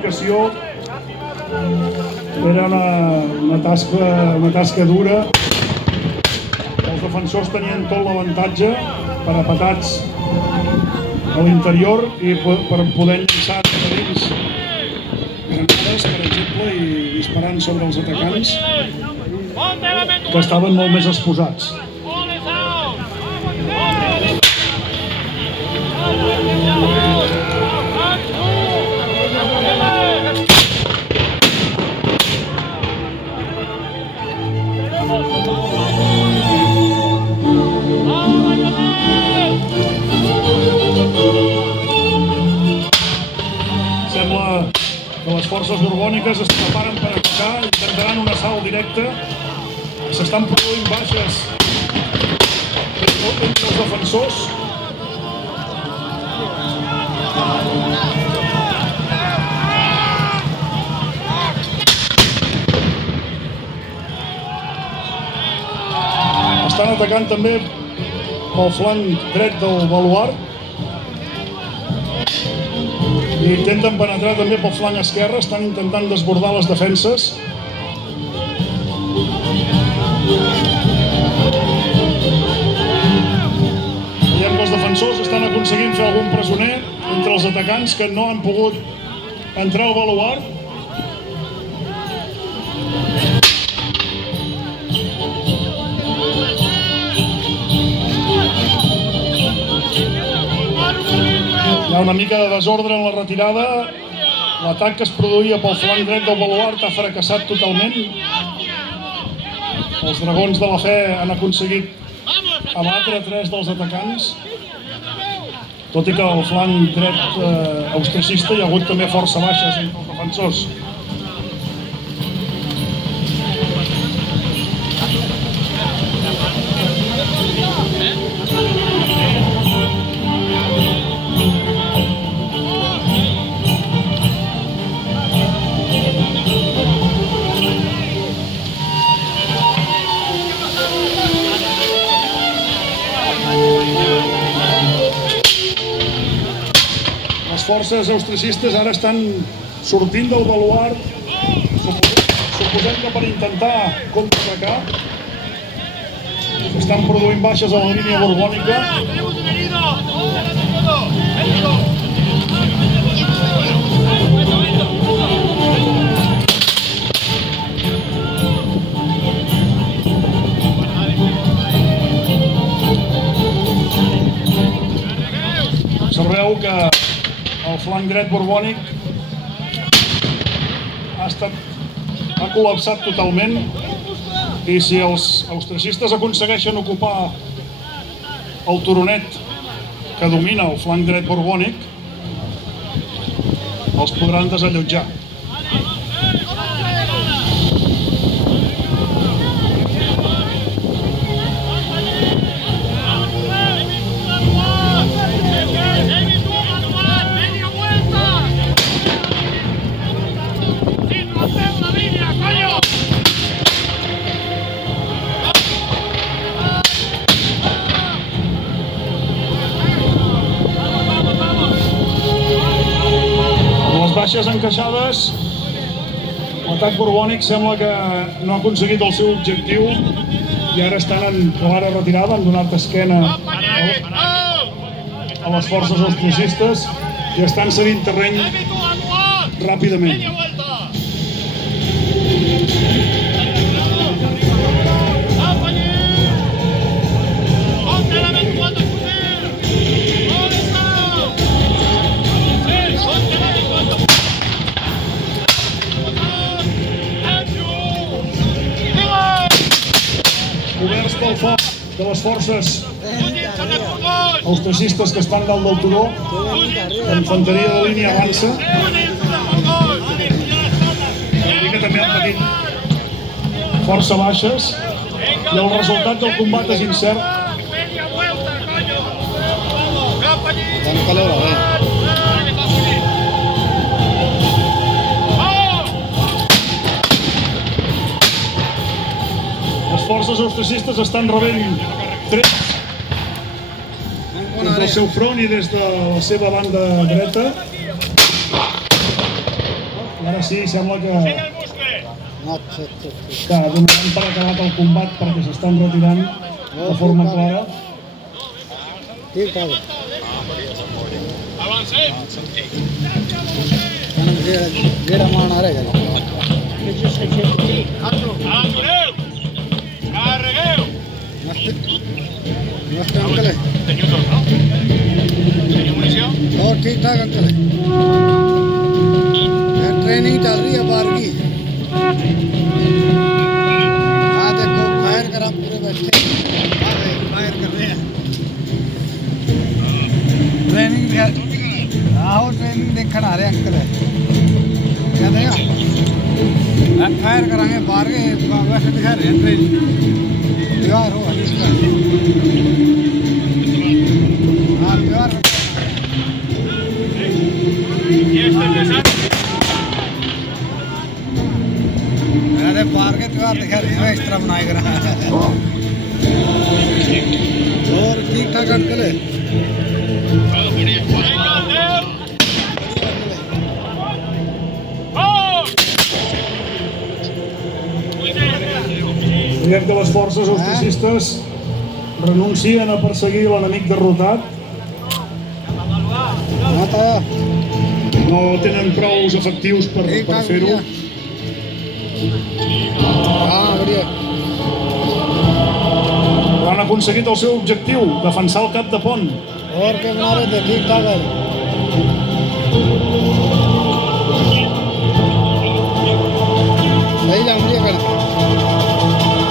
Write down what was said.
classificació era una tasca dura. Els defensors tenien tot l'avantatge, parapetats a l'interior i per poder llançar a dins granades, per exemple, i disparant sobre els atacants que estaven molt més exposats. Sembla que les forces borbòniques es preparen per atacar, intentaran un assalt directe. S'estan produint baixes entre els defensors. Estan atacant també pel flanc dret del baluard i intenten penetrar també pel flanc esquerre. Estan intentant desbordar les defenses. Veiem que els defensors estan aconseguint fer algun presoner entre els atacants que no han pogut entrar al baluard. Hi ha una mica de desordre en la retirada. L'atac que es produïa pel flanc dret del baluard ha fracassat totalment. Els dragons de la fe han aconseguit abatre 3 dels atacants, tot i que al flanc dret austracista hi ha hagut també força baixes entre els defensors. Les forces austricistes ara estan sortint del baluard, suposem que per intentar contraatacar. S'estan produint baixes a la línia borbònica. Observeu que el flanc dret borbònic ha col·lapsat totalment i si els austricistes aconsegueixen ocupar el turonet que domina el flanc dret borbònic, els podran desallotjar. Baixes encaixades, l'atac borbònic sembla que no ha aconseguit el seu objectiu i ara estan en clara retirada, han donat esquena a les forces austricistes i estan cedint terreny ràpidament. Coberts pel foc de les forces austricistes que estan dalt del turó, la infanteria de línia avança. Vol dir que també han patit força baixes i el resultat del combat és incert. Les forces austricistes estan rebent trets des del seu front i des de la seva banda dreta. Ara sí, sembla que अच्छा अच्छा donaran per acabat el combat perquè s'estan retirant de forma clara. ठीक ठाक गेड़ा मारना रहेगा नमस्ते अंकल है और ठीक ठाक अंकल है ट्रेनिंग चल रही है बाहर की हाँ देखो फायर करा पूरे बच्चे फायर कर रहे हैं ट्रेनिंग आहो ट्रेनिंग देखने आ रहे अंकल है कहते हैं फायर करांगे बाहर के वैसे दिखा रहे हैं ट्रेनिंग दीवार हो इसका हाँ दीवार अरे बाहर के दीवार दिखा रहे हैं इस तरह बनाए कर और ठीक ठाक अंकल है Veiem que les forces austricistes renuncien a perseguir l'enemic derrotat. No tenen prous efectius per fer-ho. Han aconseguit el seu objectiu, defensar el cap de pont. और क्या बना रहे थे ठीक ठाक है